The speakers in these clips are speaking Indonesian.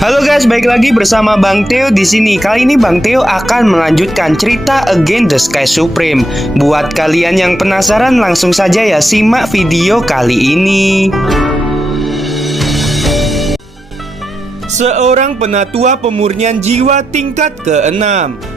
Halo guys, balik lagi bersama Bang Theo di sini. Kali ini Bang Theo akan melanjutkan cerita Against the Sky Supreme. Buat kalian yang penasaran, langsung saja ya simak video kali ini. Seorang penatua pemurnian jiwa tingkat ke-6.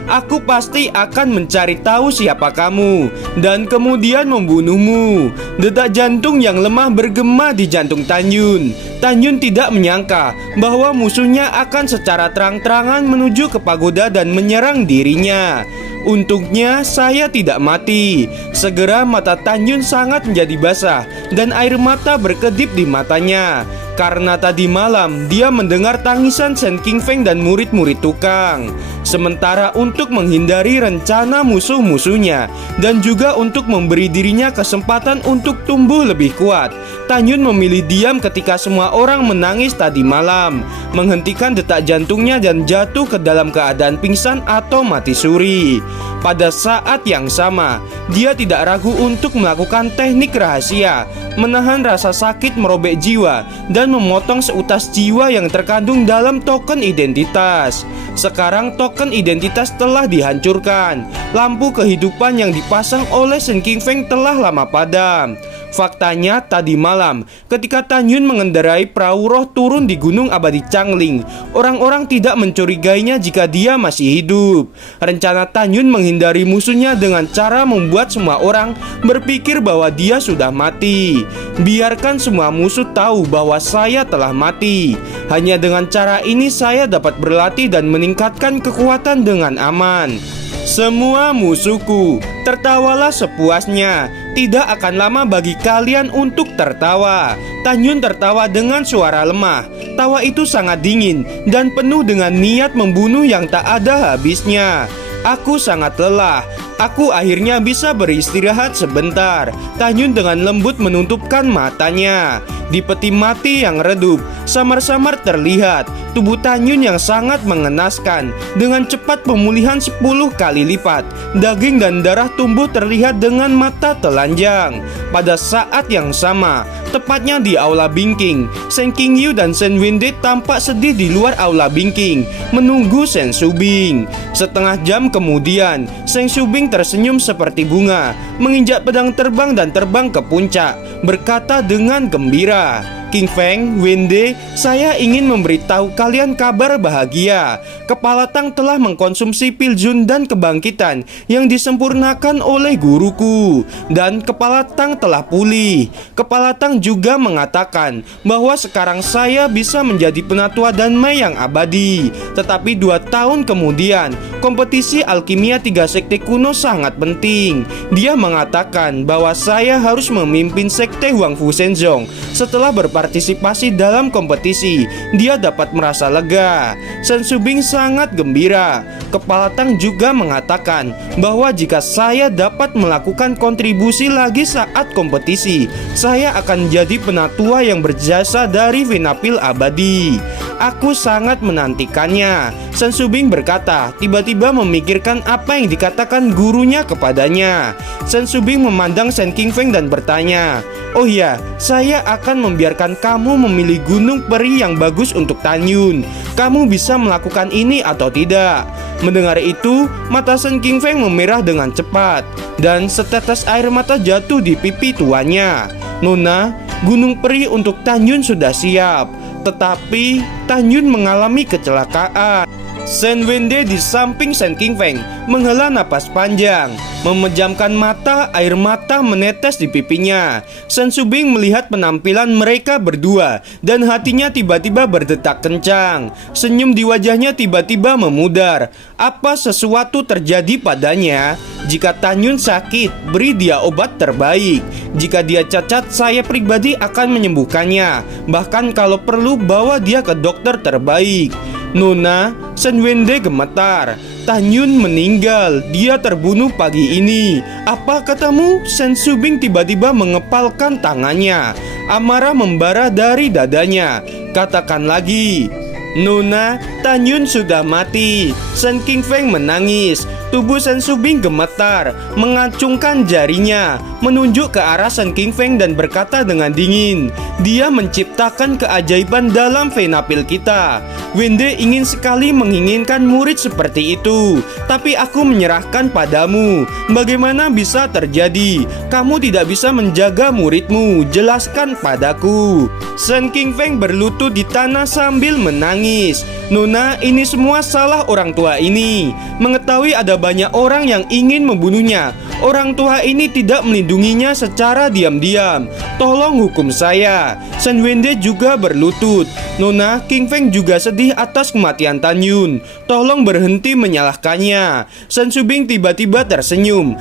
Aku pasti akan mencari tahu siapa kamu dan kemudian membunuhmu. Detak jantung yang lemah bergema di jantung Tanyun. Tanyun tidak menyangka bahwa musuhnya akan secara terang-terangan menuju ke pagoda dan menyerang dirinya. Untungnya saya tidak mati. Segera mata Tanyun sangat menjadi basah dan air mata berkedip di matanya. Karena tadi malam dia mendengar tangisan Shen Qingfeng dan murid-murid tukang. Sementara untuk menghindari rencana musuh-musuhnya dan juga untuk memberi dirinya kesempatan untuk tumbuh lebih kuat, Tanyun memilih diam ketika semua orang menangis tadi malam, menghentikan detak jantungnya dan jatuh ke dalam keadaan pingsan atau mati suri. Pada saat yang sama, dia tidak ragu untuk melakukan teknik rahasia, menahan rasa sakit merobek jiwa dan memotong seutas jiwa yang terkandung dalam token identitas. Sekarang token identitas telah dihancurkan. Lampu kehidupan yang dipasang oleh Shen Qingfeng telah lama padam. Faktanya tadi malam ketika Tanyun mengendarai perahu roh turun di Gunung Abadi Changling, orang-orang tidak mencurigainya jika dia masih hidup. Rencana Tanyun menghindari musuhnya dengan cara membuat semua orang berpikir bahwa dia sudah mati. Biarkan semua musuh tahu bahwa saya telah mati. Hanya dengan cara ini saya dapat berlatih dan meningkatkan kekuatan dengan aman. Semua musuhku, tertawalah sepuasnya. Tidak akan lama bagi kalian untuk tertawa. Tanyun tertawa dengan suara lemah. Tawa itu sangat dingin dan penuh dengan niat membunuh yang tak ada habisnya. Aku sangat lelah. Aku akhirnya bisa beristirahat sebentar. Tanyun dengan lembut menutupkan matanya. Di peti mati yang redup, samar-samar terlihat tubuh Tanyun yang sangat mengenaskan. Dengan cepat pemulihan 10 kali lipat. Daging dan darah tumbuh terlihat dengan mata telanjang. Pada saat yang sama, tepatnya di Aula Bingking, Shen Qingyu dan Shen Wende tampak sedih di luar Aula Bingking, menunggu Shen Shubing. Setengah jam kemudian, Shen Shubing tersenyum seperti bunga, menginjak pedang terbang dan terbang ke puncak, berkata dengan gembira, "Qingfeng, Wende, saya ingin memberitahu kalian kabar bahagia. Kepala Tang telah mengkonsumsi pil Jun dan kebangkitan yang disempurnakan oleh guruku. Dan Kepala Tang telah pulih. Kepala Tang juga mengatakan bahwa sekarang saya bisa menjadi penatua Danmai yang abadi. Tetapi 2 tahun kemudian, kompetisi alkimia 3 sekte kuno sangat penting. Dia mengatakan bahwa saya harus memimpin sekte Huangfu Shenzong. Setelah berpartisipasi dalam kompetisi, dia dapat merasa lega." Shen Shubing sangat gembira. Kepala Tang juga mengatakan bahwa jika saya dapat melakukan kontribusi lagi saat kompetisi, saya akan jadi penatua yang berjasa dari Vinapil abadi. Aku sangat menantikannya. Shen Shubing berkata, tiba-tiba memikirkan apa yang dikatakan gurunya kepadanya. Shen Shubing memandang Shen Qingfeng dan bertanya, "Oh ya, saya akan membiarkan kamu memilih gunung peri yang bagus untuk Tanyun. Kamu bisa melakukan ini atau tidak?" Mendengar itu, mata Shen Qingfeng memerah dengan cepat dan setetes air mata jatuh di pipi tuannya. "Nona, gunung peri untuk Tanyun sudah siap." Tetapi Tanyun mengalami kecelakaan. Shen Wende di samping Shen Qingfeng menghela napas panjang, memejamkan mata, air mata menetes di pipinya. Shen Shubing melihat penampilan mereka berdua dan hatinya tiba-tiba berdetak kencang. Senyum di wajahnya tiba-tiba memudar. Apa sesuatu terjadi padanya? Jika Tanyun sakit, beri dia obat terbaik. Jika dia cacat, saya pribadi akan menyembuhkannya. Bahkan kalau perlu, bawa dia ke dokter terbaik. "Nona," Shen Wende gemetar. "Tanyun meninggal. Dia terbunuh pagi ini. Apa katamu?" Shen Shubing tiba-tiba mengepalkan tangannya. Amarah membara dari dadanya. "Katakan lagi." "Nona, Tanyun sudah mati." Shen Qingfeng menangis. Tubuh Sen Subing gemetar, mengacungkan jarinya, menunjuk ke arah Sen King Feng dan berkata dengan dingin, "Dia menciptakan keajaiban dalam Venapil kita. Wende ingin sekali menginginkan murid seperti itu, tapi aku menyerahkan padamu. Bagaimana bisa terjadi? Kamu tidak bisa menjaga muridmu. Jelaskan padaku." Sen King Feng berlutut di tanah sambil menangis. "Nona, ini semua salah orang tua ini. Mengetahui ada banyak orang yang ingin membunuhnya. Orang tua ini tidak melindunginya secara diam-diam. Tolong hukum saya." Sen Wende juga berlutut. "Nona, King Feng juga sedih atas kematian Tan Yun. Tolong berhenti menyalahkannya." Sen Subing tiba-tiba tersenyum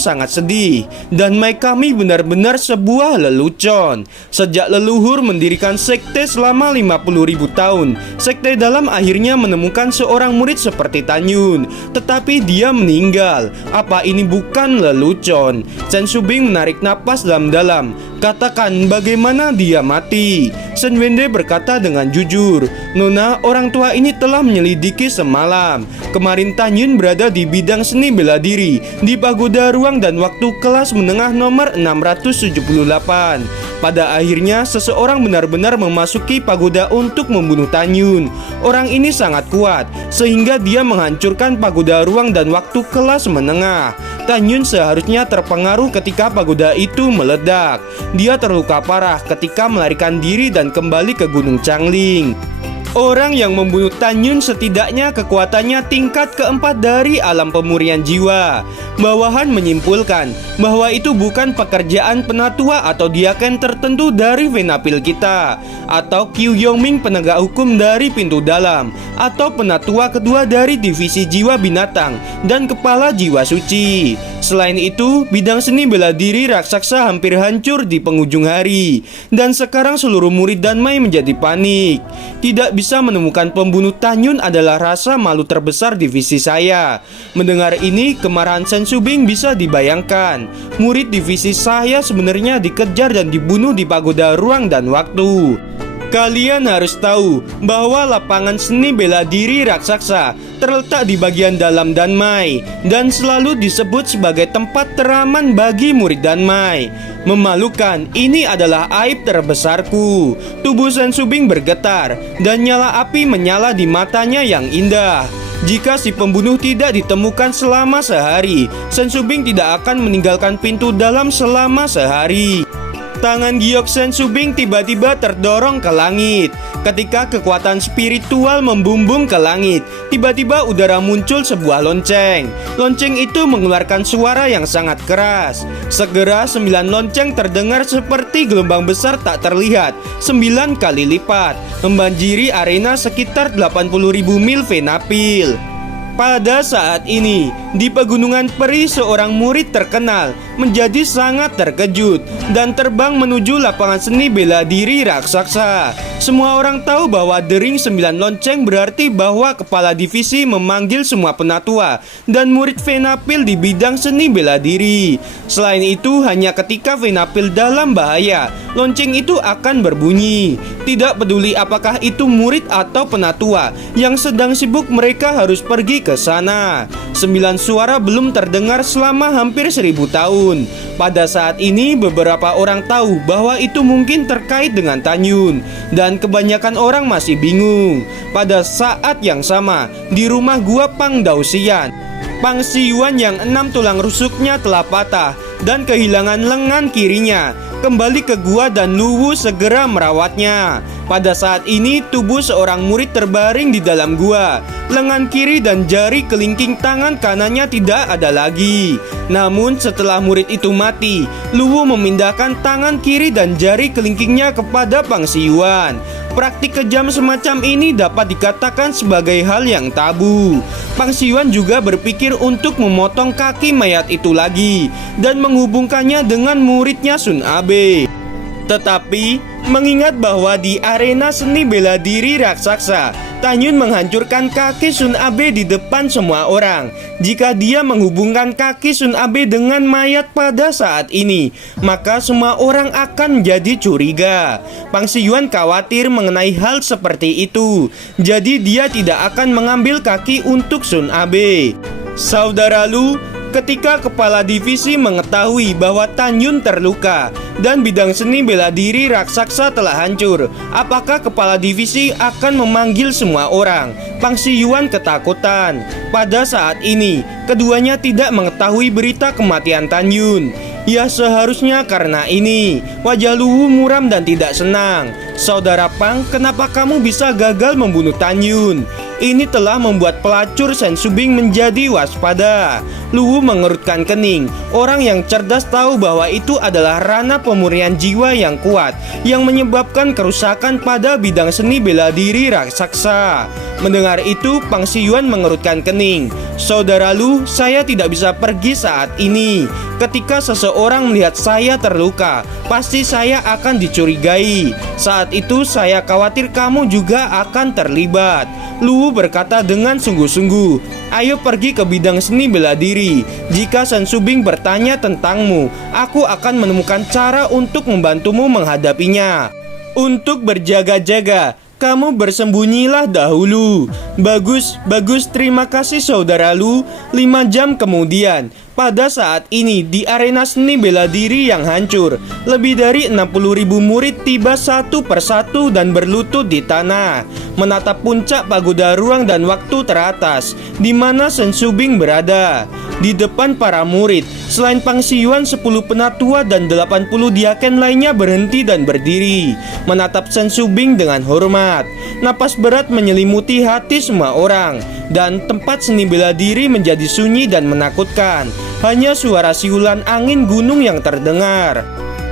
sangat sedih. "Dan Mai kami benar-benar sebuah lelucon. Sejak leluhur mendirikan sekte selama 50.000 tahun, sekte dalam akhirnya menemukan seorang murid seperti Tan Yun, tetapi dia meninggal. Apa ini bukan lelucon?" Sen Subing menarik napas dalam-dalam. "Katakan bagaimana dia mati?" Sen Wende berkata dengan jujur, "Nona, orang tua ini telah menyelidiki semalam. Kemarin Tan Yun berada di bidang seni bela diri di Pagoda Ruang dan Waktu kelas menengah nomor 678. Pada akhirnya seseorang benar-benar memasuki pagoda untuk membunuh Tan Yun. Orang ini sangat kuat sehingga dia menghancurkan Pagoda Ruang dan Waktu kelas menengah. Tan Yun seharusnya terpengaruh ketika pagoda itu meledak. Dia terluka parah ketika melarikan diri dan kembali ke Gunung Changling. Orang yang membunuh Tan Yun setidaknya kekuatannya tingkat keempat dari alam pemurnian jiwa. Bawahan menyimpulkan bahwa itu bukan pekerjaan penatua atau diaken tertentu dari Venapil kita, atau Qiu Yongming penegak hukum dari pintu dalam, atau penatua kedua dari divisi jiwa binatang dan kepala jiwa suci. Selain itu, bidang seni bela diri raksasa hampir hancur di penghujung hari, dan sekarang seluruh murid Danmai menjadi panik. Tidak bisa menemukan pembunuh Tan Yun adalah rasa malu terbesar divisi saya. Mendengar ini, kemarahan Sen Subing bisa dibayangkan. Murid divisi saya sebenarnya dikejar dan dibunuh di Pagoda Ruang dan Waktu. Kalian harus tahu bahwa lapangan seni bela diri raksasa terletak di bagian dalam Danmai dan selalu disebut sebagai tempat teraman bagi murid Danmai. Memalukan, ini adalah aib terbesarku. Tubuh Sen Subing bergetar dan nyala api menyala di matanya yang indah. Jika si pembunuh tidak ditemukan selama sehari, Sen Subing tidak akan meninggalkan pintu dalam selama sehari. Tangan giok Sen Subing tiba-tiba terdorong ke langit. Ketika kekuatan spiritual membumbung ke langit, tiba-tiba udara muncul sebuah lonceng. Lonceng itu mengeluarkan suara yang sangat keras. Segera 9 lonceng terdengar seperti gelombang besar tak terlihat 9 kali lipat, membanjiri arena sekitar 80.000 mil Venapil. Pada saat ini, di Pegunungan Peri seorang murid terkenal menjadi sangat terkejut dan terbang menuju lapangan seni bela diri raksasa. Semua orang tahu bahwa dering 9 lonceng berarti bahwa kepala divisi memanggil semua penatua dan murid Venapil di bidang seni bela diri. Selain itu, hanya ketika Venapil dalam bahaya, lonceng itu akan berbunyi. Tidak peduli apakah itu murid atau penatua yang sedang sibuk, mereka harus pergi ke sana. 9 suara belum terdengar selama hampir 1000 tahun. Pada saat ini beberapa orang tahu bahwa itu mungkin terkait dengan Tan Yun, dan kebanyakan orang masih bingung. Pada saat yang sama, di rumah gua Pang Dausian, Pang Siyuan yang 6 tulang rusuknya telah patah dan kehilangan lengan kirinya kembali ke gua dan Luwu segera merawatnya. Pada saat ini tubuh seorang murid terbaring di dalam gua. Lengan kiri dan jari kelingking tangan kanannya tidak ada lagi. Namun setelah murid itu mati, Luwu memindahkan tangan kiri dan jari kelingkingnya kepada Pang Siyuan. Praktik kejam semacam ini dapat dikatakan sebagai hal yang tabu. Pang Siyuan juga berpikir untuk memotong kaki mayat itu lagi dan menghubungkannya dengan muridnya Sun Abe. Tetapi mengingat bahwa di arena seni bela diri raksasa, Tan Yun menghancurkan kaki Sun Abe di depan semua orang. Jika dia menghubungkan kaki Sun Abe dengan mayat pada saat ini, maka semua orang akan menjadi curiga. Pang Siyuan khawatir mengenai hal seperti itu. Jadi dia tidak akan mengambil kaki untuk Sun Abe. Saudara Lu, ketika kepala divisi mengetahui bahwa Tan Yun terluka dan bidang seni bela diri raksasa telah hancur, apakah kepala divisi akan memanggil semua orang? Pang Siyuan ketakutan. Pada saat ini, keduanya tidak mengetahui berita kematian Tan Yun. Ya, seharusnya karena ini. Wajah Luwu muram dan tidak senang. Saudara Pang, kenapa kamu bisa gagal membunuh Tan Yun? Ini telah membuat pelacur Sen Subing menjadi waspada. Luwu mengerutkan kening. Orang yang cerdas tahu bahwa itu adalah ranah pemurnian jiwa yang kuat yang menyebabkan kerusakan pada bidang seni bela diri raksasa. Mendengar itu, Pang Siyuan mengerutkan kening. Saudara Lu, saya tidak bisa pergi saat ini. Ketika seseorang melihat saya terluka, pasti saya akan dicurigai. Saat itu saya khawatir kamu juga akan terlibat. Luwu berkata dengan sungguh-sungguh, ayo pergi ke bidang seni bela diri. Jika Sen Subing bertanya tentangmu, aku akan menemukan cara untuk membantumu menghadapinya. Untuk berjaga-jaga, kamu bersembunyilah dahulu. Bagus, terima kasih saudara Lu. 5 jam kemudian, pada saat ini di arena seni bela diri yang hancur, lebih dari 60.000 murid tiba satu persatu dan berlutut di tanah, menatap puncak pagoda ruang dan waktu teratas, di mana Sen Subing berada. Di depan para murid, selain Pang Siyuan, 10 penatua dan 80 diaken lainnya berhenti dan berdiri, menatap Sen Subing dengan hormat. Napas berat menyelimuti hati semua orang, dan tempat seni bela diri menjadi sunyi dan menakutkan. Hanya suara siulan angin gunung yang terdengar.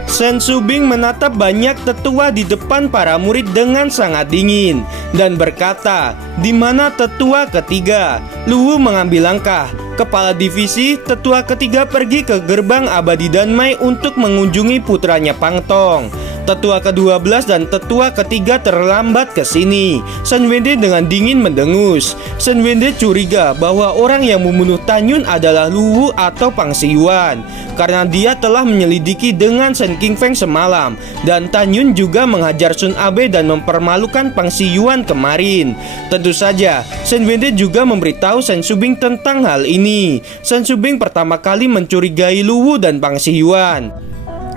Sen Subing menatap banyak tetua di depan para murid dengan sangat dingin dan berkata, "Di mana tetua ketiga?" Luwu mengambil langkah. Kepala divisi tetua ketiga pergi ke gerbang abadi Danmai untuk mengunjungi putranya Pang Tong. Tetua ke-12 dan tetua ketiga terlambat ke sini. Sen Wende dengan dingin mendengus. Sen Wende curiga bahwa orang yang membunuh Tan Yun adalah Luwu atau Pang Siyuan, karena dia telah menyelidiki dengan Sen King Feng semalam, dan Tan Yun juga menghajar Sun Abe dan mempermalukan Pang Siyuan kemarin. Tentu saja Sen Wende juga memberitahu Sen Subing tentang hal ini. Sen Subing pertama kali mencurigai Luwu dan Pang Siyuan.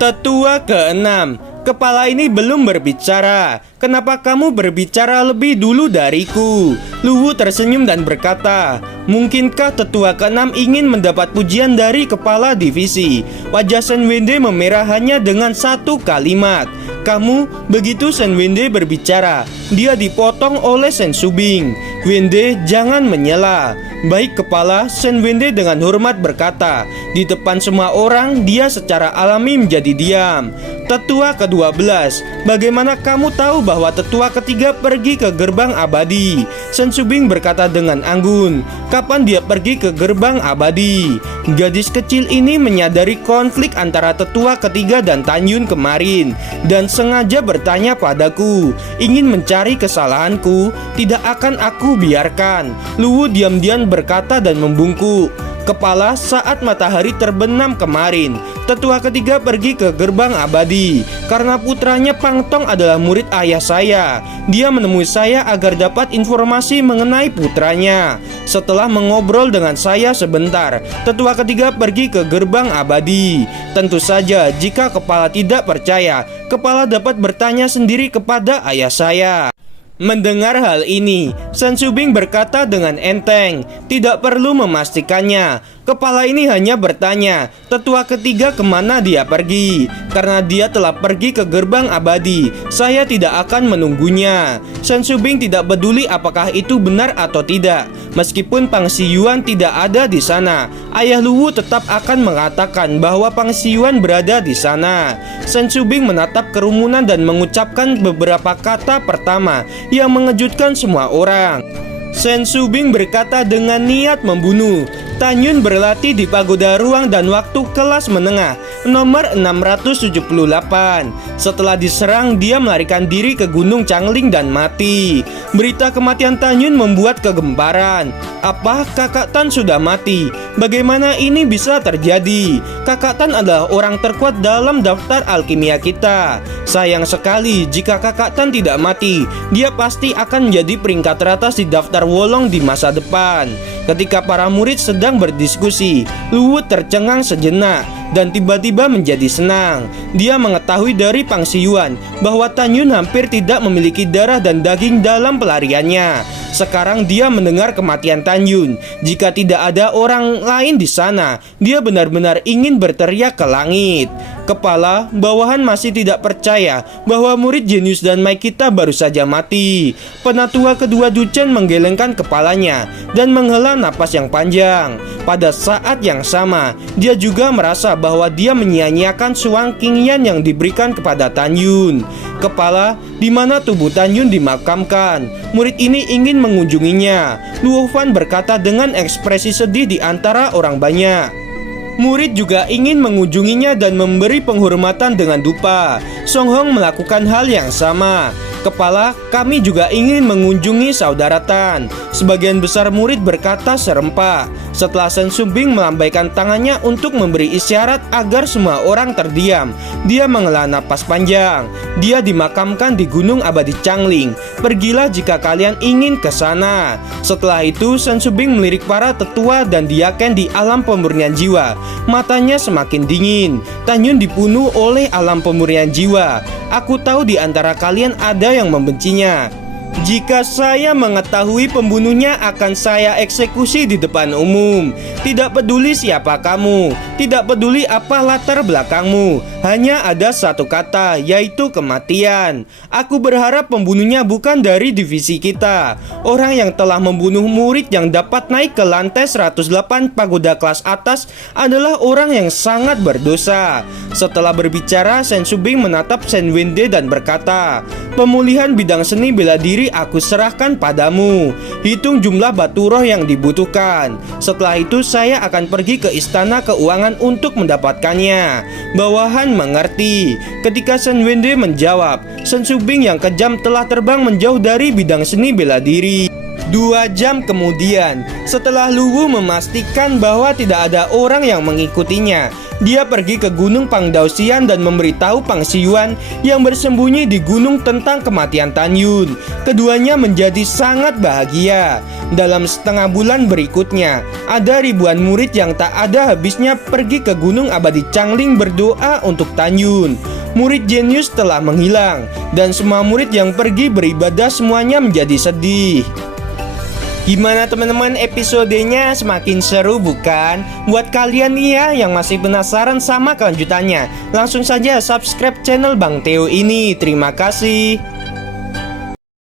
Tetua ke-6, kepala ini belum berbicara. Kenapa kamu berbicara lebih dulu dariku? Luwu tersenyum dan berkata, mungkinkah tetua ke-6 ingin mendapat pujian dari kepala divisi? Wajah Sen Wende memerah hanya dengan satu kalimat. Kamu, begitu Sen Wende berbicara, dia dipotong oleh Sen Subing. Wende, jangan menyela. Baik kepala, Sen Wende dengan hormat berkata. Di depan semua orang, dia secara alami menjadi diam. Tetua ke-12, bagaimana kamu tahu bahwa tetua ketiga pergi ke gerbang abadi? Sen Subing berkata dengan anggun. Kapan dia pergi ke gerbang abadi? Gadis kecil ini menyadari konflik antara tetua ketiga dan Tan Yun kemarin, dan sengaja bertanya padaku, ingin mencari kesalahanku. Tidak akan aku biarkan. Luwu diam-diam berkata dan membungkuk. Kepala, saat matahari terbenam kemarin, tetua ketiga pergi ke gerbang abadi karena putranya Pang Tong adalah murid ayah saya. Dia menemui saya agar dapat informasi mengenai putranya. Setelah mengobrol dengan saya sebentar, tetua ketiga pergi ke gerbang abadi. Tentu saja jika kepala tidak percaya, kepala dapat bertanya sendiri kepada ayah saya. Mendengar hal ini, Sen Subing berkata dengan enteng, tidak perlu memastikannya. Kepala ini hanya bertanya, tetua ketiga kemana dia pergi? Karena dia telah pergi ke gerbang abadi, saya tidak akan menunggunya. Sen Subing tidak peduli apakah itu benar atau tidak. Meskipun Pang Siyuan tidak ada di sana, ayah Luwu tetap akan mengatakan bahwa Pang Siyuan berada di sana. Sen Subing menatap kerumunan dan mengucapkan beberapa kata pertama yang mengejutkan semua orang. Sen Subing berkata dengan niat membunuh. Tan Yun berlatih di pagoda ruang dan waktu kelas menengah nomor 678. Setelah diserang, dia melarikan diri ke Gunung Changling dan mati. Berita kematian Tan Yun membuat kegemparan. Apa, kakak Tan sudah mati? Bagaimana ini bisa terjadi? Kakak Tan adalah orang terkuat dalam daftar alkimia kita. Sayang sekali jika kakak Tan tidak mati. Dia pasti akan menjadi peringkat teratas di daftar Wolong di masa depan. Ketika para murid sedang berdiskusi, Luwu tercengang sejenak dan tiba-tiba menjadi senang. Dia mengetahui dari Pang Siyuan bahwa Tan Yun hampir tidak memiliki darah dan daging dalam pelariannya. Sekarang dia mendengar kematian Tan Yun. Jika tidak ada orang lain di sana, dia benar-benar ingin berteriak ke langit. Kepala bawahan masih tidak percaya bahwa murid jenius dan Mai kita baru saja mati. Penatua kedua Duchen menggelengkan kepalanya dan menghela napas yang panjang. Pada saat yang sama, dia juga merasa bahwa dia menyia-nyiakan Suang Qingyan yang diberikan kepada Tan Yun. Kepala, di mana tubuh Tan Yun dimakamkan. Murid ini ingin mengunjunginya. Luo Fan berkata dengan ekspresi sedih di antara orang banyak. Murid juga ingin mengunjunginya dan memberi penghormatan dengan dupa. Song Hong melakukan hal yang sama. Kepala, kami juga ingin mengunjungi saudara Tan. Sebagian besar murid berkata serempak. Setelah Shen Subing melambaikan tangannya untuk memberi isyarat agar semua orang terdiam, dia menghela napas panjang. Dia dimakamkan di Gunung Abadi Changling. Pergilah jika kalian ingin ke sana. Setelah itu Shen Subing melirik para tetua dan diaken di alam pemurnian jiwa. Matanya semakin dingin. Tan Yun dibunuh oleh alam pemurnian jiwa. Aku tahu di antara kalian ada yang membencinya. Jika saya mengetahui pembunuhnya, akan saya eksekusi di depan umum. Tidak peduli siapa kamu, tidak peduli apa latar belakangmu, hanya ada satu kata, yaitu kematian. Aku berharap pembunuhnya bukan dari divisi kita. Orang yang telah membunuh murid yang dapat naik ke lantai 108 pagoda kelas atas adalah orang yang sangat berdosa. Setelah berbicara, Shen Subing menatap Shen Wende dan berkata, pemulihan bidang seni bela diri aku serahkan padamu. Hitung jumlah batu roh yang dibutuhkan. Setelah itu saya akan pergi ke istana keuangan untuk mendapatkannya. Bawahan mengerti. Ketika Shen Wende menjawab, Shen Subing yang kejam telah terbang menjauh dari bidang seni bela diri. 2 jam kemudian, setelah Luwu memastikan bahwa tidak ada orang yang mengikutinya, dia pergi ke Gunung Pangdausian dan memberitahu Pang Siyuan yang bersembunyi di gunung tentang kematian Tan Yun. Keduanya menjadi sangat bahagia. Dalam setengah bulan berikutnya, ada ribuan murid yang tak ada habisnya pergi ke Gunung Abadi Changling berdoa untuk Tan Yun. Murid jenius telah menghilang, dan semua murid yang pergi beribadah semuanya menjadi sedih. Gimana teman-teman, episodenya semakin seru bukan? Buat kalian nih ya yang masih penasaran sama kelanjutannya, langsung saja subscribe channel Bang Theo ini. Terima kasih.